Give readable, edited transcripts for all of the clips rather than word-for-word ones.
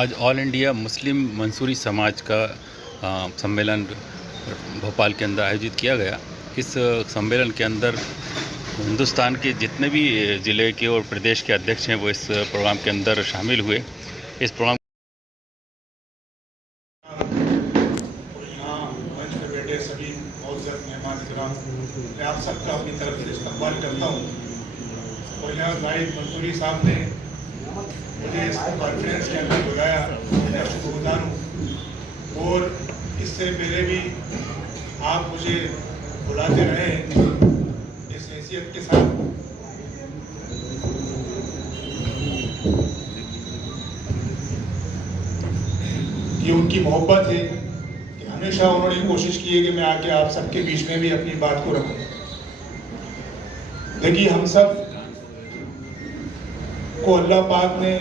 आज all India Muslim Mansuri समाज का सम्मेलन भोपाल के अंदर आयोजित किया गया। इस सम्मेलन के अंदर हिंदुस्तान के जितने भी ज़िले के और प्रदेश के अध्यक्ष हैं वो इस प्रोग्राम के अंदर शामिल हुए। इस प्रोग्राम बैठे सभी मौजूद मेहमान इकराम, मैं आप सबका अपनी तरफ से इस्तकबाल करता हूँ। और यहाँ जाहिद मंसूरी साहब ने मुझे इस कॉन्फ्रेंस के अंदर बुलाया, मैं शुक्रगुजार हूँ। और इससे पहले भी आप मुझे बुलाते रहे इस हैसियत के साथ। ये उनकी मोहब्बत है कि हमेशा उन्होंने कोशिश की है कि मैं आके आप सबके बीच में भी अपनी बात को रखूं। देखिए, हम सब को अल्लाह पाक ने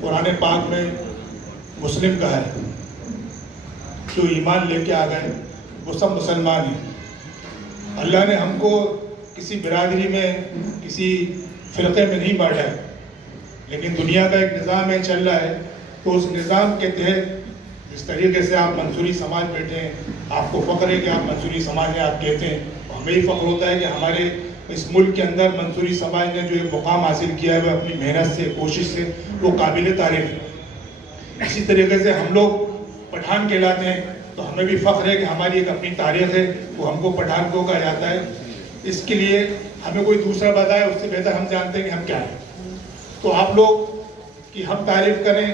कुरान पाक में मुस्लिम कहा है। जो ईमान लेके आ गए वो सब मुसलमान हैं। अल्लाह ने हमको किसी बिरादरी में, किसी फ़िरक़े में नहीं बांटा है, लेकिन दुनिया का एक निज़ाम है, चल रहा है। तो उस निज़ाम के तहत जिस तरीके से आप मंसूरी समाज बैठे हैं, आपको फ़ख्र है कि आप मंसूरी समाज में आप कहते हैं, हमें ही फ़ख्र होता है कि हमारे इस मुल्क के अंदर मंसूरी समाज ने जो एक मुकाम हासिल किया है वह अपनी मेहनत से, कोशिश से, वो काबिल तारीफ़ है। इसी तरीके से हम लोग पठान कहलाते हैं, तो हमें भी फ़ख्र है कि हमारी एक अपनी तारीख़ है, वो हमको पठान को कहा जाता है। इसके लिए हमें कोई दूसरा बताए उससे बेहतर हम जानते हैं कि हम क्या हैं। तो आप लोग की हम तारीफ़ करें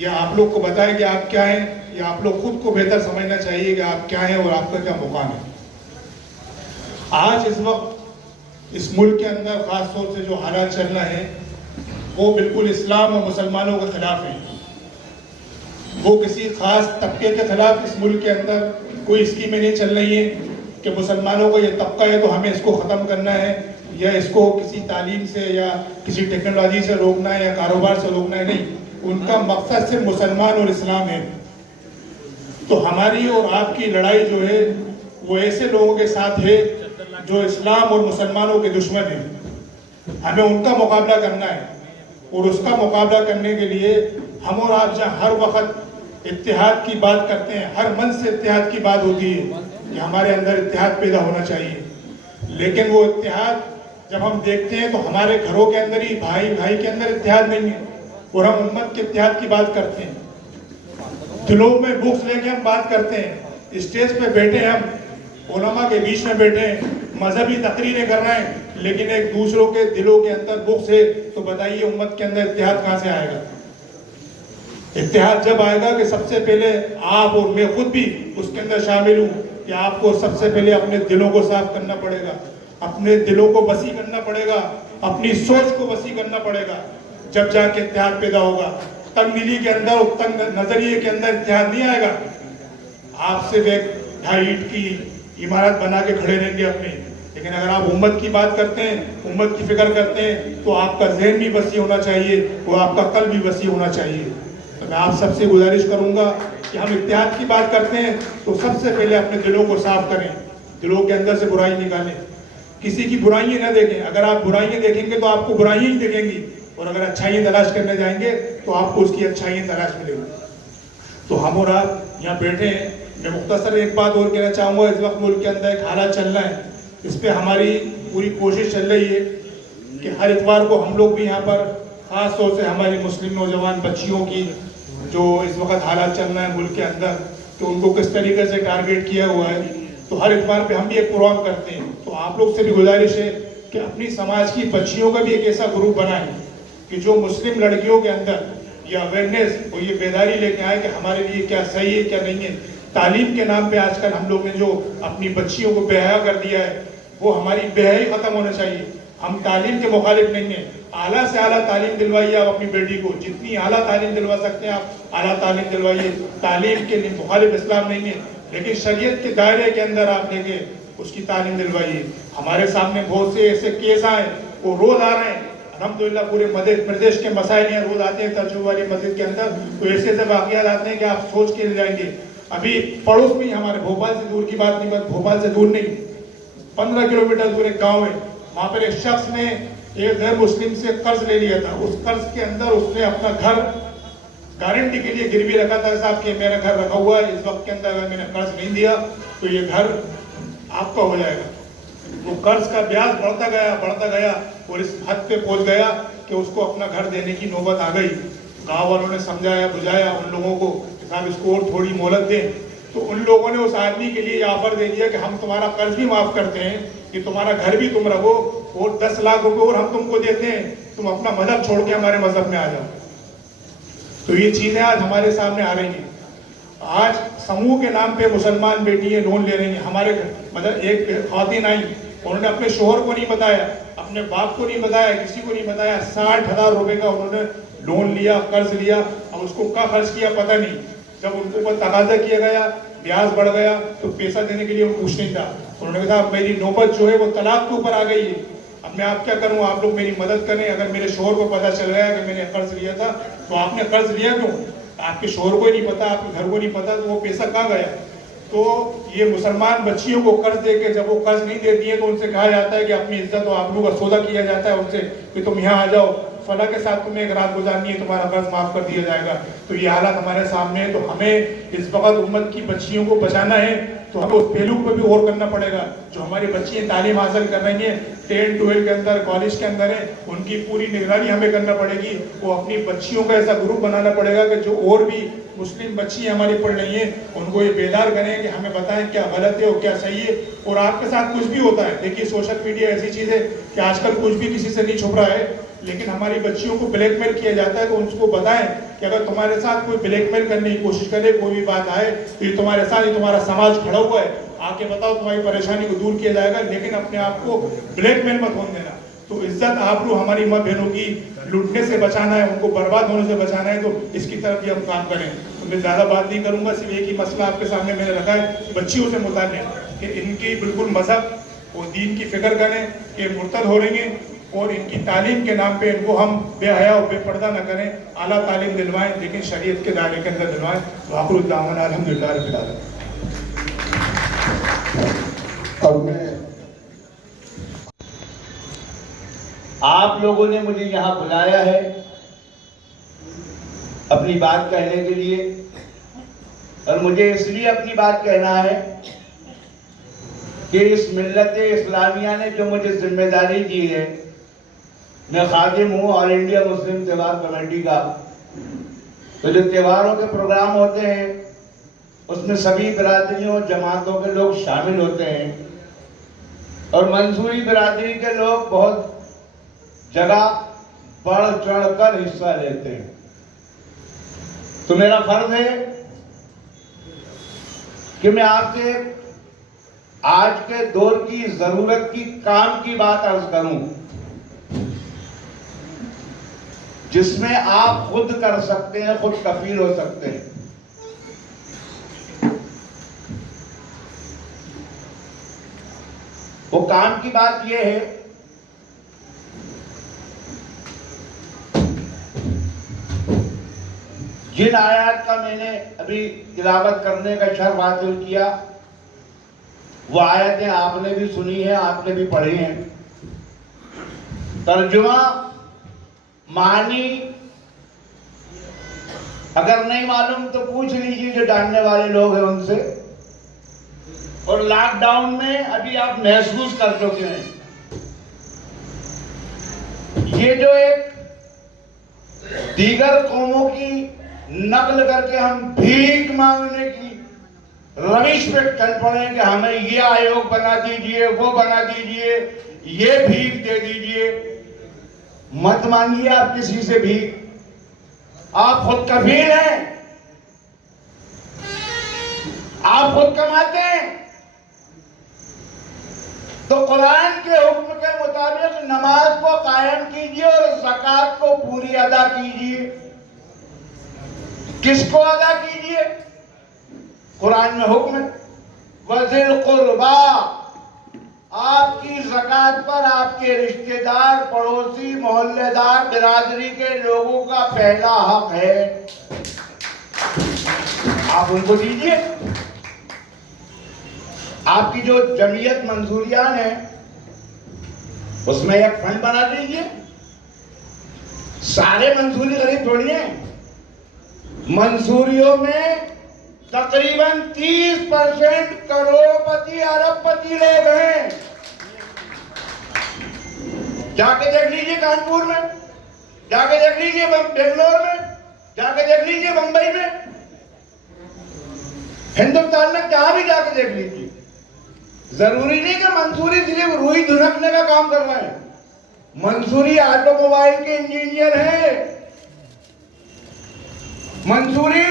या आप लोग को बताएं कि आप क्या हैं, या आप लोग खुद को बेहतर समझना चाहिए कि आप क्या हैं और आपका क्या मुकाम है। आज इस वक्त इस मुल्क के अंदर ख़ास तौर से जो हालात चल रहे हैं वो बिल्कुल इस्लाम और मुसलमानों के ख़िलाफ़ हैं। वो किसी ख़ास तबके के ख़िलाफ़ इस मुल्क के अंदर कोई स्कीमें नहीं चल रही हैं कि मुसलमानों का ये तबका है तो हमें इसको ख़त्म करना है, या इसको किसी तालीम से या किसी टेक्नोलॉजी से रोकना है या कारोबार से रोकना है। नहीं, उनका मकसद सिर्फ मुसलमान और इस्लाम है। तो हमारी और आपकी लड़ाई जो है वो ऐसे लोगों के साथ है जो इस्लाम और मुसलमानों के दुश्मन हैं। हमें उनका मुकाबला करना है, और उसका मुकाबला करने के लिए हम और आप जहाँ हर वक्त इत्तेहाद की बात करते हैं, हर मन से इत्तेहाद की बात होती है कि हमारे अंदर इत्तेहाद पैदा होना चाहिए, लेकिन वो इत्तेहाद जब हम देखते हैं तो हमारे घरों के अंदर ही भाई भाई के अंदर इत्तेहाद नहीं है, और हम उम्मत के इत्तेहाद की बात करते हैं। दिलों में बुक्स लेके हम बात करते हैं, स्टेज पे बैठे हम उलमा के बीच में बैठे हैं, मजहबी तकरीरें कर रहे हैं, लेकिन एक दूसरों के दिलों के अंदर बुक्स है। तो बताइए उम्मत के अंदर इत्तेहाद कहाँ से आएगा? इत्तेहाद जब आएगा कि सबसे पहले आप और मैं खुद भी उसके अंदर शामिल हूँ कि आपको सबसे पहले अपने दिलों को साफ करना पड़ेगा, अपने दिलों को वसी करना पड़ेगा, अपनी सोच को वसी करना पड़ेगा, जब जाके इत्तेहाद पैदा होगा। तंग दिली के अंदर और तंग नजरिए के अंदर इत्तेहाद नहीं आएगा। आप सिर्फ एक 2.5 ईंट की इमारत बना के खड़े रहेंगे अपने, लेकिन अगर आप उम्मत की बात करते हैं, उम्मत की फिक्र करते हैं, तो आपका जहन भी वसी होना चाहिए, वो आपका कल्ब भी वसी होना चाहिए। तो मैं आप सबसे गुजारिश करूंगा कि हम इत्तेहाद की बात करते हैं तो सबसे पहले अपने दिलों को साफ करें, दिलों के अंदर से बुराई निकालें, किसी की बुराइयां न देखें। अगर आप बुराइयां देखेंगे तो आपको बुराइयां ही दिखेंगी, और अगर अच्छाइयां तलाश करने जाएंगे तो आपको उसकी अच्छाइयां तलाश मिलेगी। तो हम और आप यहाँ बैठे हैं। मैं मुख्तसर एक बात और कहना चाहूँगा, इस वक्त मुल्क के अंदर एक हालात चल रहा है, इस पर हमारी पूरी कोशिश चल रही है कि हर इतवार को हम लोग भी यहाँ पर ख़ास तौर से हमारी मुस्लिम नौजवान बच्चियों की जो इस वक्त हालात चल रहे हैं मुल्क के अंदर, तो उनको किस तरीके से टारगेट किया हुआ है, तो हर इतवार पे हम भी एक प्रोग्राम करते हैं। तो आप लोग से भी गुजारिश है कि अपनी समाज की बच्चियों का भी एक ऐसा ग्रुप बनाएं कि जो मुस्लिम लड़कियों के अंदर ये अवेयरनेस और ये बेदारी लेके आए कि हमारे लिए क्या सही है क्या नहीं है। तालीम के नाम पे आजकल हम लोग ने जो अपनी बच्चियों को बेहया कर दिया है, वो हमारी बेहयाई खत्म होना चाहिए। हम तालीम के मुखालिफ नहीं है, आला से आला तालीम दिलवाइए आप अपनी बेटी को, जितनी आला तालीम दिलवा सकते हैं आप आला तालीम दिलवाइए। तालीम के लिए मुखालिफ इस्लाम नहीं है, लेकिन शरीयत के दायरे के अंदर आप लेके उसकी तालीम दिलवाइए। हमारे सामने बहुत से ऐसे केस आए, वो रोज आ रहे हैं अल्हम्दुलिल्लाह। पूरे मध्य प्रदेश के मसाइल यहाँ रोज आते हैं तर्जुमा वाली मस्जिद के अंदर, तो ऐसे ऐसे वाक़यात आते हैं कि आप सोच के जाएंगे। अभी पड़ोस में हमारे भोपाल से दूर की बात नहीं, बस भोपाल से दूर नहीं, 15 किलोमीटर दूर एक गाँव है, वहाँ पर एक शख्स ने एक गैर मुस्लिम से कर्ज ले लिया था। उस कर्ज के अंदर उसने अपना घर गारंटी के लिए गिरवी रखा था साहब कि मेरा घर रखा हुआ है, इस वक्त के अंदर अगर मैंने कर्ज नहीं दिया तो ये घर आपका हो जाएगा। वो कर्ज का ब्याज बढ़ता गया और इस हद पे पहुंच गया कि उसको अपना घर देने की नौबत आ गई। गांव वालों ने समझाया बुझाया उन लोगों को कि साहब इसको और थोड़ी मोहलत दें, तो उन लोगों ने उस आदमी के लिए ऑफर दे दिया कि हम तुम्हारा कर्ज भी माफ करते हैं, कि तुम्हारा घर भी तुम रहो और 10 लाख रुपए और हम तुमको देते हैं, तुम अपना मजहब छोड़ के हमारे मजहब में आ जाओ। तो ये चीजें आज हमारे सामने आ रही हैं। आज समूह के नाम पे मुसलमान बेटियां लोन ले रही हैं। हमारे मतलब एक खातिन आई, उन्होंने अपने शोहर को नहीं बताया, अपने बाप को नहीं बताया, किसी को नहीं बताया, 60,000 रुपए का उन्होंने लोन लिया, कर्ज लिया। अब उसको क्या खर्च किया पता नहीं। जब उनको ऊपर तकाजा किया गया, ब्याज बढ़ गया, तो पैसा देने के लिए वो कुछ नहीं था। उन्होंने कहा मेरी नौबत जो है वो तलाक के ऊपर आ गई है, अब मैं आप क्या करूं, आप लोग मेरी मदद करें। अगर मेरे शोहर को पता चल गया कि मैंने कर्ज लिया था, तो आपने कर्ज लिया क्यों? आपके शोहर को ही नहीं पता, आपके घर को नहीं पता, तो वो पैसा कहाँ गया? तो ये मुसलमान बच्चियों को कर्ज दे के जब वो कर्ज नहीं देती है तो उनसे कहा जाता है कि अपनी इज्जत और आबरू का सौदा किया जाता है उनसे कि तुम यहाँ आ जाओ, फला के साथ तुम्हें एक रात गुजारनी है, तुम्हारा कर्ज माफ कर दिया जाएगा। तो ये हालात हमारे सामने है। तो हमें इस वक्त उम्मत की बच्चियों को बचाना है, तो हमें उस पहलू पर भी गौर करना पड़ेगा। जो हमारी बच्चियां तालीम हासिल कर रही हैं 10, 12 के अंदर, कॉलेज के अंदर है, उनकी पूरी निगरानी हमें करना पड़ेगी। वो अपनी बच्चियों का ऐसा ग्रुप बनाना पड़ेगा कि जो और भी मुस्लिम बच्चियां हमारी पढ़ रही हैं उनको ये बेदार करें कि हमें बताएं क्या गलत है और क्या सही है। और आपके साथ कुछ भी होता है, देखिए सोशल मीडिया ऐसी चीज है कि आजकल कुछ भी किसी से नहीं छुप रहा है, लेकिन हमारी बच्चियों को ब्लैकमेल किया जाता है। तो उनको बताएं कि अगर तुम्हारे साथ कोई ब्लैकमेल करने की कोशिश करे, कोई भी बात आए, तो ये तुम्हारे साथ, ये तुम्हारा समाज खड़ा हुआ है, आके बताओ, तुम्हारी परेशानी को दूर किया जाएगा, लेकिन अपने आप को ब्लैकमेल मत होने देना। तो इज्जत आबरू हमारी माँ बहनों की लूटने से बचाना है, उनको बर्बाद होने से बचाना है, तो इसकी तरफ भी हम काम करें। तो मैं ज्यादा बात नहीं करूंगा, सिर्फ एक ही मसला आपके सामने मैंने रखा है बच्चियों से मुताल्लिक़ कि इनकी बिल्कुल मजहब और दीन की फिक्र करें कि मुर्तद हो रही हैं, और इनकी तालीम के नाम पे इनको हम बेहया और बेपर्दा न करें, आला तालीम दिलवाएं, लेकिन शरीयत के दायरे के अंदर दिलवाएं। वाक़िअत दामन अल्हम्दुलिल्लाह रब्बिल आलमीन। अब मैं आप लोगों ने मुझे यहाँ बुलाया है अपनी बात कहने के लिए, और मुझे इसलिए अपनी बात कहना है कि इस मिल्लत इस्लामिया ने जो मुझे जिम्मेदारी दी है, मैं खादिम हूँ ऑल इंडिया मुस्लिम त्योहार कमेटी का। तो जो त्योहारों के प्रोग्राम होते हैं उसमें सभी बिरादरियों जमातों के लोग शामिल होते हैं, और मंसूरी बिरादरी के लोग बहुत जगह बढ़ चढ़ कर हिस्सा लेते हैं। तो मेरा फर्ज है कि मैं आपसे आज के दौर की जरूरत की काम की बात अर्ज करूं, जिसमें आप खुद कर सकते हैं, खुद कफील हो सकते हैं। वो काम की बात यह है जिन आयत का मैंने अभी तिलावत करने का शर्फ हासिल किया, वो आयतें आपने भी सुनी है, आपने भी पढ़ी हैं। तर्जुमा मानी अगर नहीं मालूम तो पूछ लीजिए जो जानने वाले लोग हैं उनसे। और लॉकडाउन में अभी आप महसूस कर चुके हैं, ये जो एक दीगर कौमों की नकल करके हम भीख मांगने की रविश पे चल पड़े कि हमें ये आयोग बना दीजिए, वो बना दीजिए, ये भीख दे दीजिए। मत मांगिए आप किसी से भीख, आप खुद कफील हैं, आप खुद कमाते हैं। तो कुरान के हुक्म के मुताबिक नमाज को कायम कीजिए और ज़कात को पूरी अदा कीजिए। किसको अदा कीजिए? कुरान में हुक्म है वज़िल कुर्बा, आपकी ज़कात पर आपके रिश्तेदार, पड़ोसी, मोहल्लेदार, बिरादरी के लोगों का पहला हक है, आप उनको दीजिए। आपकी जो जमीयत मंसूरियान है उसमें एक फंड बना दीजिए। सारे मंसूरी गरीब थोड़ी हैं, मंसूरियों में तकरीबन 30% करोड़पति अरबपति लोग हैं। जाके देख लीजिए कानपुर में, जाके देख लीजिए बेंगलोर में, जाके देख लीजिए मुंबई में, हिंदुस्तान में जहां भी जाके देख लीजिए। जरूरी नहीं कि मंसूरी सिर्फ रुई धुनकने का काम कर रहे हैं। मंसूरी ऑटोमोबाइल के इंजीनियर हैं, मंसूरी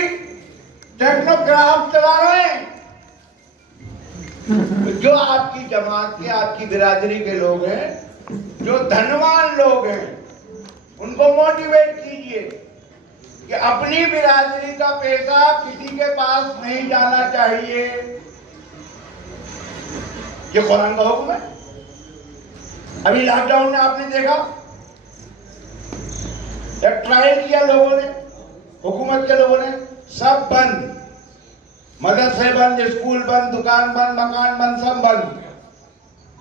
टेक्नोक्राफ्ट चला रहे हैं। जो आपकी जमात के, आपकी बिरादरी के लोग हैं, जो धनवान लोग हैं, उनको मोटिवेट कीजिए कि अपनी बिरादरी का पैसा किसी के पास नहीं जाना चाहिए। ये कुरान का हुक्म है। अभी लॉकडाउन में आपने देखा, एक ट्रायल किया लोगों ने, हुकूमत के लोगों ने, सब बंद, मदरसे बंद, स्कूल बंद, दुकान बंद, मकान बंद, सब बंद।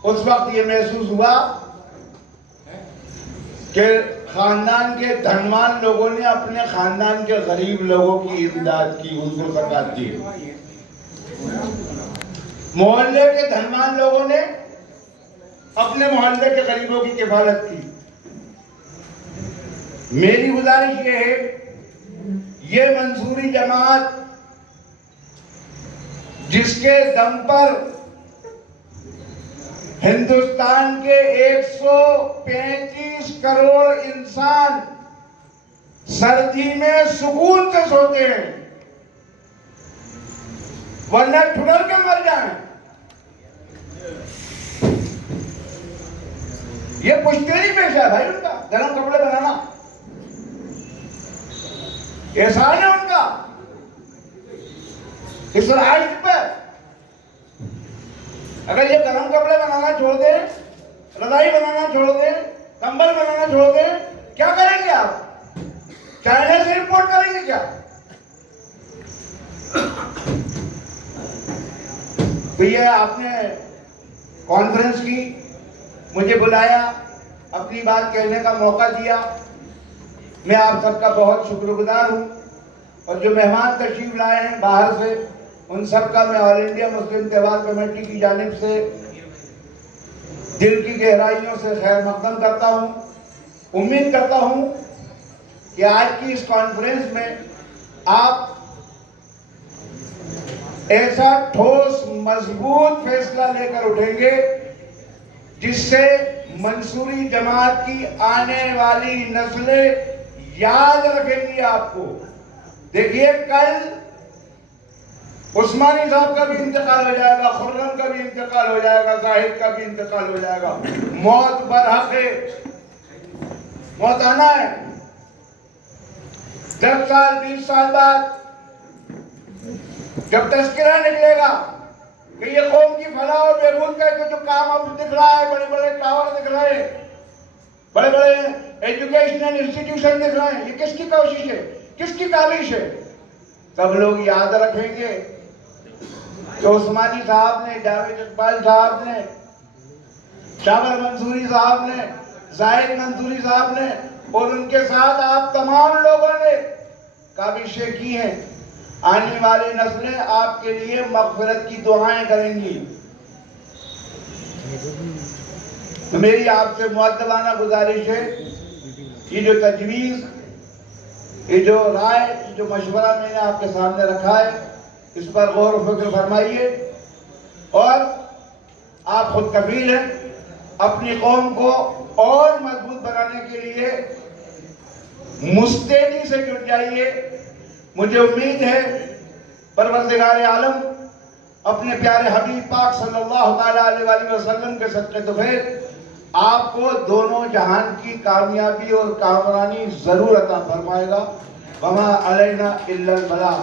उस वक्त ये महसूस हुआ कि खानदान के धनवान लोगों ने अपने खानदान के गरीब लोगों की इमदाद की, उनको ज़कात दी। मोहल्ले के धनवान लोगों ने अपने मोहल्ले के गरीबों की किफालत की। मेरी गुजारिश ये है, ये मंसूरी जमात जिसके दम पर हिंदुस्तान के 135 करोड़ इंसान सर्दी में सुकून से सोते हैं, वरना ठुकर के मर जाएं। ये पुश्तैनी पेशा है भाई उनका, गर्म कपड़े बनाना एहसान है उनका इस राष्ट्र पर। अगर ये गर्म कपड़े बनाना छोड़ दे, रजाई बनाना छोड़ दे, कंबल बनाना छोड़ दे, क्या करेंगे आप? चाइना से इंपोर्ट करेंगे क्या? तो ये आपने कॉन्फ्रेंस की, मुझे बुलाया, अपनी बात कहने का मौका दिया, मैं आप सबका बहुत शुक्रगुजार हूँ। और जो मेहमान तशरीफ लाए हैं बाहर से, उन सबका मैं ऑल इंडिया मुस्लिम त्योहार कमेटी की जानिब से दिल की गहराइयों से खैर मकदम करता हूँ। उम्मीद करता हूँ कि आज की इस कॉन्फ्रेंस में आप ऐसा ठोस मजबूत फैसला लेकर उठेंगे जिससे मंसूरी जमात की आने वाली नस्लें याद रखेंगी आपको। देखिए, कल उस्मानी साहब का भी इंतकाल हो जाएगा, खुर्रम का भी इंतकाल हो जाएगा, जाहिद का भी इंतकाल हो जाएगा। मौत बरहक है, मौत आना है। 10 साल 20 साल बाद जब तस्करा निकलेगा कि ये कौम की फलाह और बहबूद का जो काम अब दिख रहा है, बड़े बड़े टावर दिख रहे हैं, बड़े बड़े एजुकेशनल इंस्टीट्यूशन दिख रहे हैं, ये किसकी कोशिश है, किसकी काविश है? सब लोग याद रखेंगे कि उस्मानी साहब ने, जावेद इकबाल साहब ने, शाबर मंसूरी साहब ने, जाहिद मंसूरी साहब ने और उनके साथ आप तमाम लोगों ने काविशें की हैं। आने वाली नस्लें आपके लिए मग़फ़िरत की दुआएं करेंगी। तो मेरी आपसे मुअद्दबाना गुजारिश है, ये जो तजवीज़, ये जो राय, ये जो मशवरा मैंने आपके सामने रखा है, इस पर गौर व फिक्र फरमाइए और आप खुद कफील हैं। अपनी कौम को और मजबूत बनाने के लिए मुस्तैदी से जुट जाइए। मुझे उम्मीद है परवरदिगार आलम अपने प्यारे हबीब पाक सल्लल्लाहु अलैहि वसल्लम के सदक़े तुफ़ैल आपको दोनों जहान की कामयाबी और कामरानी जरूर अता फरमाएगा। वमा अलैना इल्लल बलाग।